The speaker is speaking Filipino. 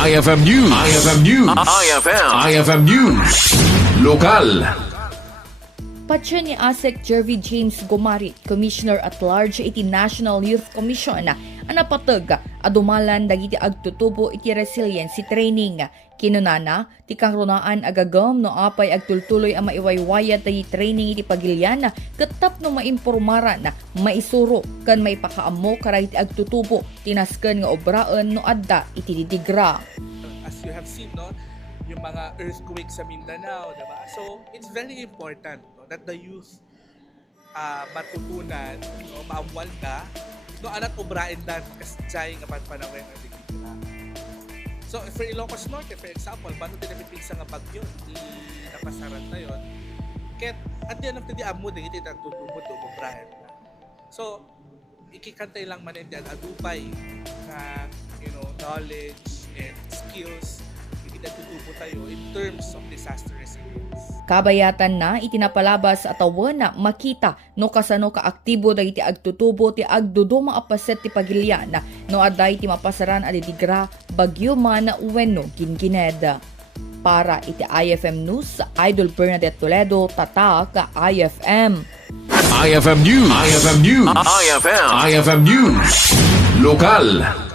IFM News. IFM News. IFM News. Lokal. Patya ni ASEC Jervy James Gomari, Commissioner at Large iti National Youth Commission, ang Napateg, adumalan dagiti Agtutubo iti Resiliency Training. Kinunana, ti kangrunaan agagam no apay agtultuloy ang maiwaywayat dagiti training iti pagilyan, katap no maimpormaran, maisuro, kan maipakaammo karay iti Agtutubo, tinasken nga obraan no adda iti didigra. As you have seen, no, yung mga earthquake sa Mindanao, diba? So, it's very important, no, that the youth matutunan, no, maamwal ka, no, alat obrain dan kasjay nga panpanawin ang digitila. So, for Ilocos Norte, for example, paano din napipinsa nga bagyo, di napasaran na yun, ket at the end of the day, amo din iti Agtutubo to obrain na. So, ikikantay lang man hindi adupay na, knowledge and skills Agtutubo tayo in terms of disaster resilience. Kabayatan na itinapalabas at awan na makita no kasano kaaktibo dagiti Agtutubo ti agduduma apaset ti pagilyan no aday ti mapasaran a didigra bagyo man wenno gingined. Para iti IFM News, Idol Bernadette Toledo, Tatak, IFM. IFM News. IFM News. IFM News. Lokal.